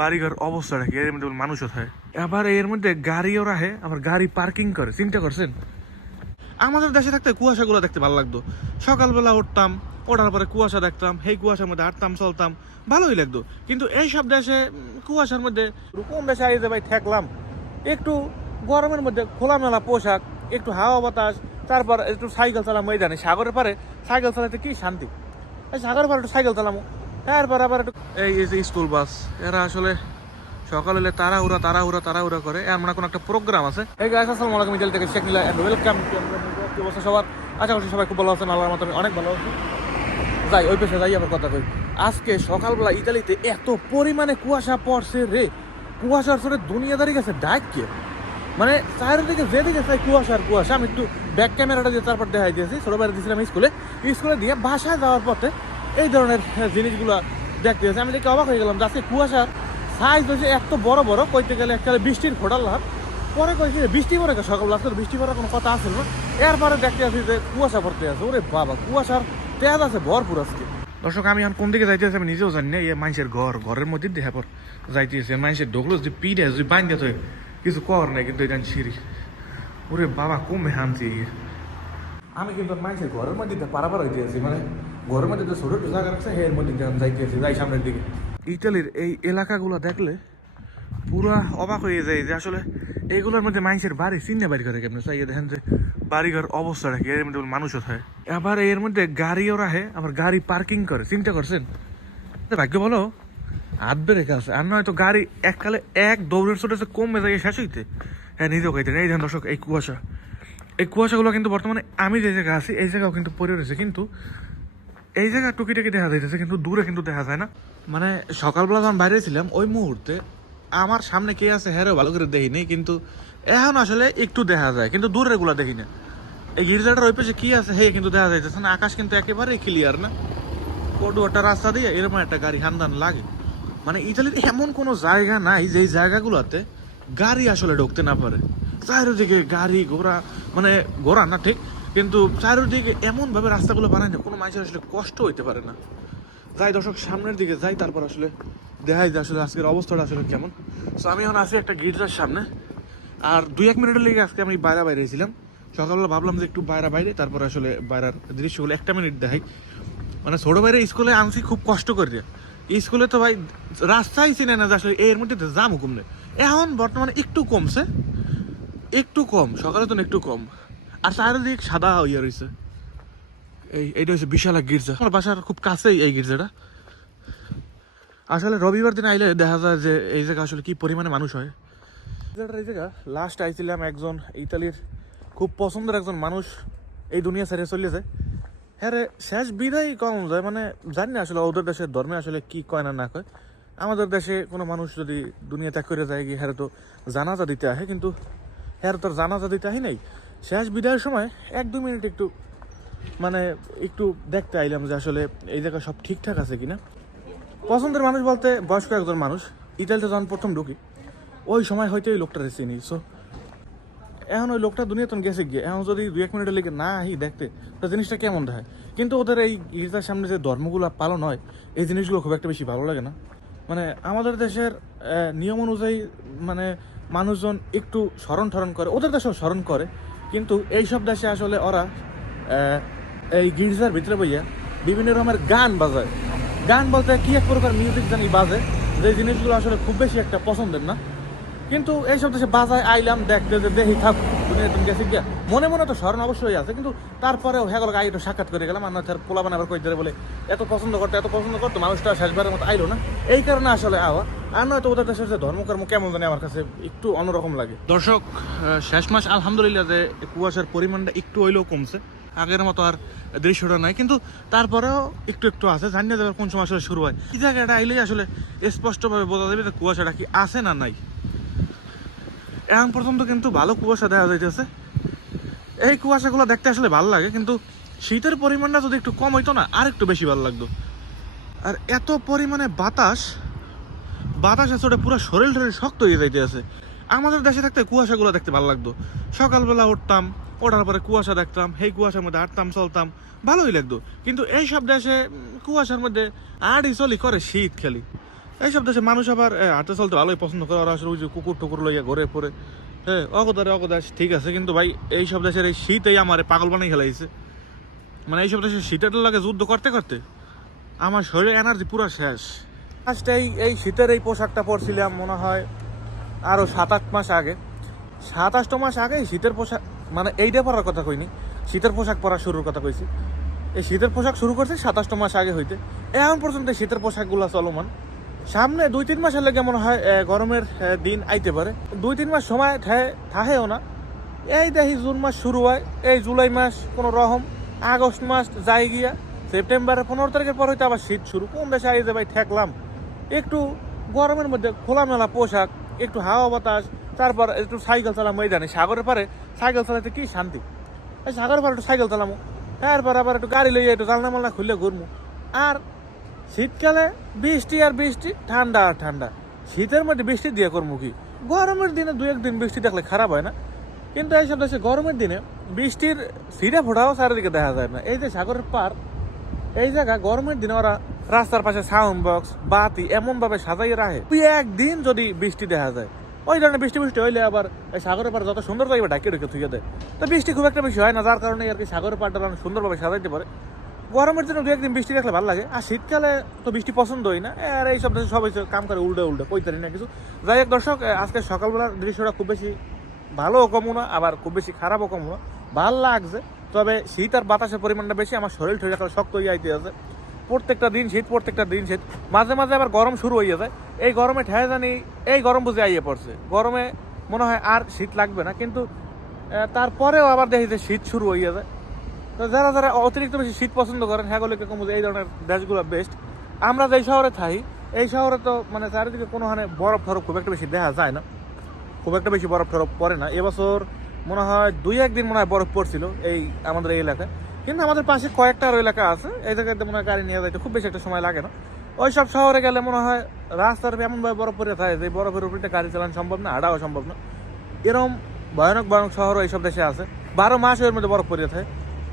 বাড়িঘর অবস্থাটা কি, এর মধ্যে মানুষও থাকে, আবার এর মধ্যে গাড়িও রাখে, আবার গাড়ি পার্কিং করে। চিন্তা করছেন? আমাদের দেশে থাকতে কুয়াশাগুলো দেখতে ভালো লাগতো। সকালবেলা উঠতাম, ওঠার পরে কুয়াশা দেখতাম, সেই কুয়াশার মধ্যে হাঁটতাম চলতাম, ভালোই লাগতো। কিন্তু এইসব দেশে কুয়াশার মধ্যে, কোন দেশে আইতে ভাই থাকলাম, একটু গরমের মধ্যে খোলামেলা পোশাক, একটু হাওয়া বাতাস, তারপর একটু সাইকেল চালাম। ওই জানি সাগরের পারে সাইকেল চালাতে কি শান্তি, এই সাগরের পারে একটু সাইকেল চালামো। তারপর আবার একটু এই যে স্কুল বাস, এরা আসলে সকাল হলে তাড়াহুড়া করে। এমন কোনো একটা প্রোগ্রাম আছে। এই গাইস, আসসালামু আলাইকুম, ইতালি থেকে শেখ নীলা এন্ড ওয়েলকাম টু কি অবস্থা সবার? আশা করছি সবাই খুব ভালো আছেন। আল্লাহর মতো আমি অনেক ভালো আছি। যাই ওই পেশে যাই, আবার কথা কই। আজকে সকালবেলা ইতালিতে এত পরিমাণে কুয়াশা পড়ছে রে, কুয়াশার সরে দুনিয়াদারি গেছে ডাক কে, মানে চারিদিকে যেদিকে চাই কুয়াশার কুয়াশা। আমি একটু ব্যাক ক্যামেরাটা দিয়ে তারপর দেখাই দিয়েছি। ছোটো বাইরে দিয়েছিলাম স্কুলে দিয়ে বাসায় যাওয়ার পথে এই ধরনের জিনিসগুলো দেখতে গেছে। আমি দেখে অবাক হয়ে গেলাম যে আজকে কুয়াশার সাইজ হয়েছে এত বড় বড়। কইতে গেলে একটা বৃষ্টির ফোটাল লাভ, পরে কইছে বৃষ্টি পরে সকাল আজকে বৃষ্টি পড়ার কোনো কথা আসছিল না। এরপরে দেখতে আসি যে কুয়াশা পড়তে আছে। ওরে বাবা, কুয়াশার তেজ আছে ভরপুর আজকে। দর্শক, আমি এখন কোন দিকে যাইতেছি আমি নিজেও জানি না। এই মানুষের ঘরের মধ্যে দেখা পর যাইতেছে। মানুষের ঢোকলো যদি পিঠে যদি বাঁধতে হয় কিছু কর নাই, কিন্তু এটা সিঁড়ি। ওরে বাবা, কমে হানছি। আমি কিন্তু মানুষের ঘরের মধ্যে পারাপার হইতেছি, মানে ঘরের মধ্যে ছোট ছোট জায়গা আছে, এর মধ্যে যাইতেছি, যাই সামনের দিকে। ইটালির এই এলাকাগুলো দেখলে পুরা অবাক হয়ে যায় যে আসলে এইগুলোর মধ্যে মানুষের বাড়ি চিন্তা বাড়ি করে কেমন। চাইয়ে দেখেন যে বাড়িঘর অবস্থাটা কি, এর মধ্যে মানুষও থাকে, আবার এর মধ্যে গাড়িও রাখে, আবার গাড়ি পার্কিং করে। চিন্তা করছেন? ভাগ্য বলো হাত রেখে আছে, আর নয়তো গাড়ি এককালে এক দৌড়ের ছোট কমে যায় শেষ হইতে। হ্যাঁ, নিজেও খাইতেন। এই দেখেন দর্শক, এই কুয়াশাগুলো কিন্তু বর্তমানে আমি যে জায়গায় আছি এই জায়গাও কিন্তু পড়ে রয়েছে, কিন্তু এই জায়গা টুকিটাকি দেখা যাইতেছে, কিন্তু দূরে কিন্তু দেখা যায় না। মানে সকালবেলা যখন বাইরে ছিলাম ওই মুহূর্তে আমার সামনে কে আছে হ্যাঁ ভালো করে দেখিনি, কিন্তু এখন আসলে একটু দেখা যায়, কিন্তু দূরের গুলা দেখি না। এই গির্জাটার ওই পাশে কি আছে হে কিন্তু দেখা যাইতেছে না। আকাশ কিন্তু একেবারেই ক্লিয়ার না। কটু একটা রাস্তা দিয়ে এরকম একটা গাড়ি হান্দান লাগে। মানে ইতালির এমন কোনো জায়গা নাই যে জায়গাগুলোতে গাড়ি আসলে ঢুকতে না পারে। চারিদিকে গাড়ি ঘোড়া, মানে ঘোড়া না ঠিক, কিন্তু চারিদিকে এমন ভাবে রাস্তাগুলো বানায় না কোনো মানুষের আসলে কষ্ট হইতে পারে না। যাই দর্শক, সামনের দিকে যাই, তারপর আসলে দেখাই যে আসলে আজকের অবস্থাটা আসলে কেমন। সো আমি এখন আছি একটা গির্জার সামনে, আর 2-1 মিনিটের লেগে আজকে আমি বাইরে ছিলাম। সকালবেলা ভাবলাম যে একটু বাইরে, তারপর আসলে বাইরের দৃশ্যগুলো 1 মিনিট দেখাই। মানে ছোট বাইরে স্কুলে আনছি খুব কষ্ট করে দিয়ে। স্কুলে তো ভাই রাস্তাই চিনে না যে আসলে এর মধ্যে যাম হুকুম নেই। এখন বর্তমানে একটু কমছে, একটু কম, সকালে তো একটু কম। আর চারিদিক সাদা হইয়া রয়েছে। এইটা হচ্ছে বিশাল এক গির্জা, আমার বাসার খুব কাছেই এই গির্জাটা। আসলে রবিবার দিন আইলে দেখা যায় যে এই জায়গা আসলে কি পরিমাণে মানুষ হয়। এই জায়গা লাস্ট আইছিলাম একজন ইতালির খুব পছন্দের একজন মানুষ এই দুনিয়া ছেড়ে চলে যায়। হ্যাঁ রে, শেষ বিদায় কম যায়, মানে জানি না আসলে ওদের দেশের ধর্মে আসলে কি কয় না কয়। আমাদের দেশে কোনো মানুষ যদি দুনিয়া ত্যাগ করে যায় গিয়ে হ্যাঁ তো জানাজা দিতে আসে, কিন্তু হ্যাঁ তোর জানাজা দিতে আহি নাই। শেষ বিদায়ের সময় 1-2 মিনিট একটু মানে একটু দেখতে আইলাম যে আসলে এই জায়গা সব ঠিকঠাক আছে কিনা। পছন্দের মানুষ বলতে বয়স্ক একজন মানুষ। ইতালিতে যখন প্রথম ঢুকি ওই সময় হয়তো এই লোকটা চিনি। সো এখন ওই লোকটা দুনিয়া তখন গেছে গিয়ে, এখন যদি 2-1 মিনিটের লেগে না আহি দেখতে, তো জিনিসটা কেমন দেখায়। কিন্তু ওদের এই গির্জার সামনে যে ধর্মগুলো পালন হয় এই জিনিসগুলো খুব একটা বেশি ভালো লাগে না। মানে আমাদের দেশের নিয়ম অনুযায়ী মানে মানুষজন একটু স্মরণ ঠরণ করে, ওদের দেশেও স্মরণ করে, কিন্তু এইসব দেশে আসলে ওরা এই গির্জার ভিতরে বইয়া বিভিন্ন রকমের গান বাজায়। গান বলতে কি এক প্রকার মিউজিক জানি বাজে, যে জিনিসগুলো আসলে খুব বেশি একটা পছন্দের না। কিন্তু এইসব দেশে বাজায় আইলাম দেখতে, যে দেখি থাক দুনিয়া তুমি গেছি গিয়া, মনে মনে তো স্মরণ অবশ্যই আছে, কিন্তু তারপরেও হ্যাঁ আই একটু সাক্ষাৎ করে গেলাম। আর নয় পোলা বানা আবার কই ধরে বলে এত পছন্দ করতো মানুষটা শেষবারের মতো আইলো না, এই কারণে আসলে আওয়া। আর নয়তো ওদের দেশের যে ধর্মকর্ম কেমন জানি আমার কাছে একটু অন্যরকম লাগে। দর্শক, শেষ মাস আলহামদুলিল্লাহ যে কুয়াশার পরিমাণটা একটু হইলেও কমছে, আগের মতো আর দৃশ্যটা নাই, কিন্তু তারপরেও একটু একটু আছে। জানি না কোন সময় আসলে শুরু হয়। এই জায়গাটা আইলেই আসলে স্পষ্টভাবে বোঝা যাবে যে কুয়াশাটা কি আছে না নাই। এখন পর্যন্ত কিন্তু ভালো কুয়াশা দেখা যাইতেছে। এই কুয়াশাগুলো দেখতে আসলে ভালো লাগে, কিন্তু শীতের পরিমাণটা যদি একটু কম হইতো না আর একটু বেশি ভালো লাগতো। আর এত পরিমাণে বাতাস আছে, ওটা পুরো শরীর শক্ত হয়ে যাইতে আছে। আমাদের দেশে থাকতে কুয়াশাগুলো দেখতে ভালো লাগতো। সকালবেলা উঠতাম, ওঠার পরে কুয়াশা দেখতাম, সেই কুয়াশার মধ্যে হাঁটতাম চলতাম, ভালোই লাগতো। কিন্তু এইসব দেশে কুয়াশার মধ্যে আড়ি চলি করে শীত খেলি। এইসব দেশে মানুষ আবার হাঁটতে চলতে ভালোই পছন্দ করে, ওরা আসলে ওই যে কুকুর টুকুর লইয়া ঘরে পরে হ্যাঁ অগদাস ঠিক আছে, কিন্তু ভাই এইসব দেশের এই শীতেই আমার পাগল বানিয়ে খেলাইছে। মানে এইসব দেশের শীতের লাগে যুদ্ধ করতে করতে আমার শরীরে এনার্জি পুরো শেষ। ফার্স্ট এই শীতের এই পোশাকটা পরছিলাম মনে হয় আরও 7-8 মাস আগে, 7-8 মাস আগে শীতের পোশাক, মানে এইটা পরার কথা কইনি, শীতের পোশাক পরা শুরুর কথা কইছি। এই শীতের পোশাক শুরু করছে 27 মাস আগে হইতে, এখন পর্যন্ত শীতের পোশাকগুলো চলমান। সামনে 2-3 মাসের লেগে মনে হয় গরমের দিন আইতে পারে, 2-3 মাস সময় থাহেও না। এই দেখি জুন মাস শুরু হয়, এই জুলাই মাস কোনো রকম, আগস্ট মাস যাই গিয়া সেপ্টেম্বরের 15 তারিখের পর হইতে আবার শীত শুরু। কোন দেশে আইতে ভাই ঠেকলাম। একটু গরমের মধ্যে খোলামেলা পোশাক, একটু হাওয়া বাতাস, তারপর একটু সাইকেল চালাম। ওই জানি সাগরের পারে সাইকেল চালাতে কি শান্তি, এই সাগরের পারে একটু সাইকেল চালামো, তারপর আবার একটু গাড়ি লইয়া একটু জালনা মালনা খুললে ঘুরমু। আর শীতকালে বৃষ্টি আর বৃষ্টি, ঠান্ডা আর ঠান্ডা। শীতের মধ্যে বৃষ্টি দিয়ে করবো কি, গরমের দিনে 2-1 দিন বৃষ্টি দেখলে খারাপ হয় না, কিন্তু এইসব দেশে গরমের দিনে বৃষ্টির ছিটা ফোটাও চারিদিকে দেখা যায় না। এই যে সাগরের পার, এই জায়গা গরমের দিনে ওরা রাস্তার পাশে সাউন্ড বক্স বাতি এমন ভাবে সাজাইয়ে রাখে, তুই একদিন যদি বৃষ্টি দেখা যায়, ওই ধরনের বৃষ্টি হইলে আবার এই সাগরের পাড়ে যত সুন্দর জায়গা ঢাকে ঢুকে থুয়ে দেয়। তো বৃষ্টি খুব একটা বেশি হয় না, যার কারণে আর কি সাগরের পাড়টা সুন্দরভাবে সাজাইতে পারে। গরমের জন্য 2-1 দিন বৃষ্টি দেখলে ভালো লাগে, আর শীতকালে তো বৃষ্টি পছন্দই না। আর এই সব দেশে সবাই কাম করে উল্টে কইতারি না কিছু। যাই হোক দর্শক, আজকে সকালবেলার দৃশ্যটা খুব বেশি ভালোও কমও না, আবার খুব বেশি খারাপও কমও না, ভাল লাগছে। তবে শীত আর বাতাসের পরিমাণটা বেশি, আমার শরীর ঠেলে শক্ত হয়ে আইতে আছে। প্রত্যেকটা দিন শীত, মাঝে মাঝে আবার গরম শুরু হয়ে যায়। এই গরমে ঠেয়া জানি এই গরম বুঝে আইয়ে পড়ছে, গরমে মনে হয় আর শীত লাগবে না, কিন্তু তারপরেও আবার দেখি যে শীত শুরু হয়ে যায়। তো যারা অতিরিক্ত বেশি শীত পছন্দ করেন হ্যাঁগুলোকে কম, এই ধরনের দেশগুলো বেস্ট। আমরা যেই শহরে থাকি, এই শহরে তো মানে চারিদিকে কোনোখানে বরফ টরফ খুব একটা বেশি দেখা যায় না, খুব একটা বেশি বরফ টরফ পড়ে না। এবছর মনে হয় 2-1 দিন মনে হয় বরফ পড়ছিল এই আমাদের এই এলাকায়, কিন্তু আমাদের পাশে কয়েকটা আরও এলাকা আছে, এই জায়গাতে মনে হয় গাড়ি নিয়ে যাইতে খুব বেশি একটা সময় লাগে না। ওই সব শহরে গেলে মনে হয় রাস্তার এমনভাবে বরফ পড়ে থাকে যে বরফের উপরে গাড়ি চালানো সম্ভব না, হাঁটাও সম্ভব না। এরকম ভয়ানক শহরও এইসব দেশে আছে, 12 মাস এর মধ্যে বরফ পড়ে থাকে।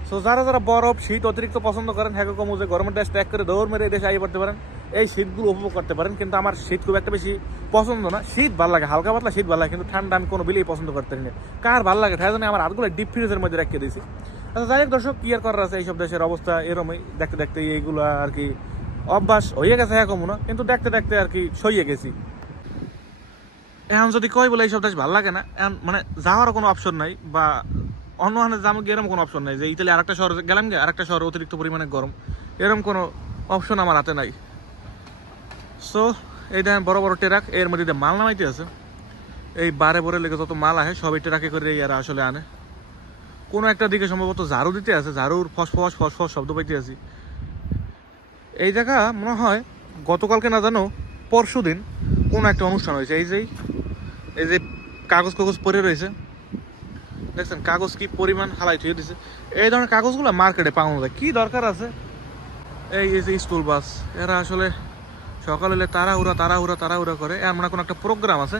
সো যারা বরফ শীত অতিরিক্ত পছন্দ করেন, হ্যাঁ কম যে গরমের দেশ ত্যাগ করে দৌড় মেরে এই দেশে আগে পড়তে পারেন, এই শীতগুলো উপভোগ করতে পারেন। কিন্তু আমার শীত খুব একটা বেশি পছন্দ না, শীত ভালো লাগে, হালকা পাতলা শীত ভালো লাগে, কিন্তু ঠান্ডা আমি কোনো বিলেই পছন্দ করতে পারি না। কার ভালো লাগে তাই জন্য আমার হাতগুলো ডিপ ফ্রিজের মধ্যে রেখে দিয়েছি। আচ্ছা যাই হোক দর্শক, কি আর করার আছে, এইসব দেশের অবস্থা এরমই, দেখতে দেখতে এইগুলো আর কি অভ্যাস হয়ে গেছে, হ্যাঁ কমু না, কিন্তু দেখতে দেখতে আর কি সইয়ে গেছি। এখন যদি কই বলে এইসব দেশ ভালো লাগে না, এখন মানে যাওয়ারও কোনো অপশন নাই, বা অন্য হানে যাবো এরকম কোনো অপশন নাই যে ইতালি আরেকটা শহরে গেলাম গিয়ে আরেকটা শহরে অতিরিক্ত পরিমাণে গরম, এরকম কোনো অপশন আমার হাতে নাই। সো এই দেখেন বড় বড় ট্রাক, এর মধ্যে মাল নামাইতে আছে, এই বারে বরে লেগে যত মাল আসে সবই ট্রাকে করে এরা আসলে আনে। কোনো একটা দিকে সম্ভবত ঝাড়ু দিতে আছে, ঝাড়ুর ফসফস শব্দ পাইতে আছি। এই জায়গা মনে হয় গতকালকে না জানো পরশু দিন কোনো একটা অনুষ্ঠান হয়েছে। এই যে কাগজ পরে রয়েছে, দেখছেন কাগজ কি পরিমাণ হালাই থুয়ে দিছে। এই ধরনের কাগজগুলো মার্কেটে পাওয়া যায়, কি দরকার আছে। এই যে স্কুল বাস, এরা আসলে সকাল হলে তাড়াহুড়া করে, এমন কোনো একটা প্রোগ্রাম আছে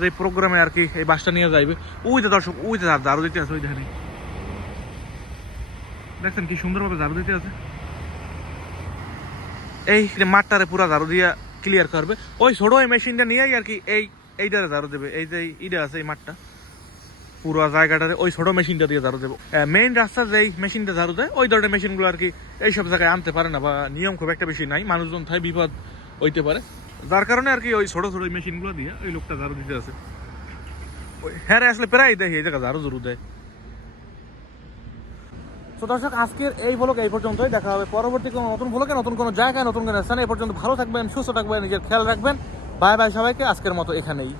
যে প্রোগ্রামে আর কি এই বাসটা নিয়ে যাইবে। ওই যে দর্শক, ওই যে ঝাড়ু দিতে আছে, ওই ধারে দেখছেন কি সুন্দরভাবে ঝাড়ু দিতে আছে। এই মাঠটারে পুরা ঝাড়ু দিয়া ক্লিয়ার করবে, ওই ছোট ওই মেশিনটা নিয়েই আর কি এইটারে ঝাড়ু দেবে। এই যে ইটা আছে এই মাঠটা পুরো জায়গাটারে ওই ছোট মেশিনটা দিয়ে ঝাড়ু দেবো। মেইন রাস্তার যে মেশিনটা ঝাড়ু দেয়, ওই ধরনের মেশিনগুলো আর কি এইসব জায়গায় আনতে পারে না, বা নিয়ম খুব একটা বেশি নাই, মানুষজন থাই বিপদ হইতে পারে, যার কারণে আর কি ওই ছোট মেশিনগুলো দিয়ে ওই লোকটা ঝাড়ু দিতে আছে। ওই হ্যাঁ আসলে প্রায় দেখি এই জায়গায় ঝাড়ু দেয়। তো দর্শক, আজকের এই ব্লগ এই পর্যন্তই, দেখা হবে পরবর্তী কোনো নতুন ব্লগে, নতুন কোনো জায়গায়, নতুন কোনো স্থানে। এই পর্যন্ত ভালো থাকবেন, সুস্থ থাকবেন, নিজের খেয়াল রাখবেন। বাই বাই সবাইকে, আজকের মতো এখানেই।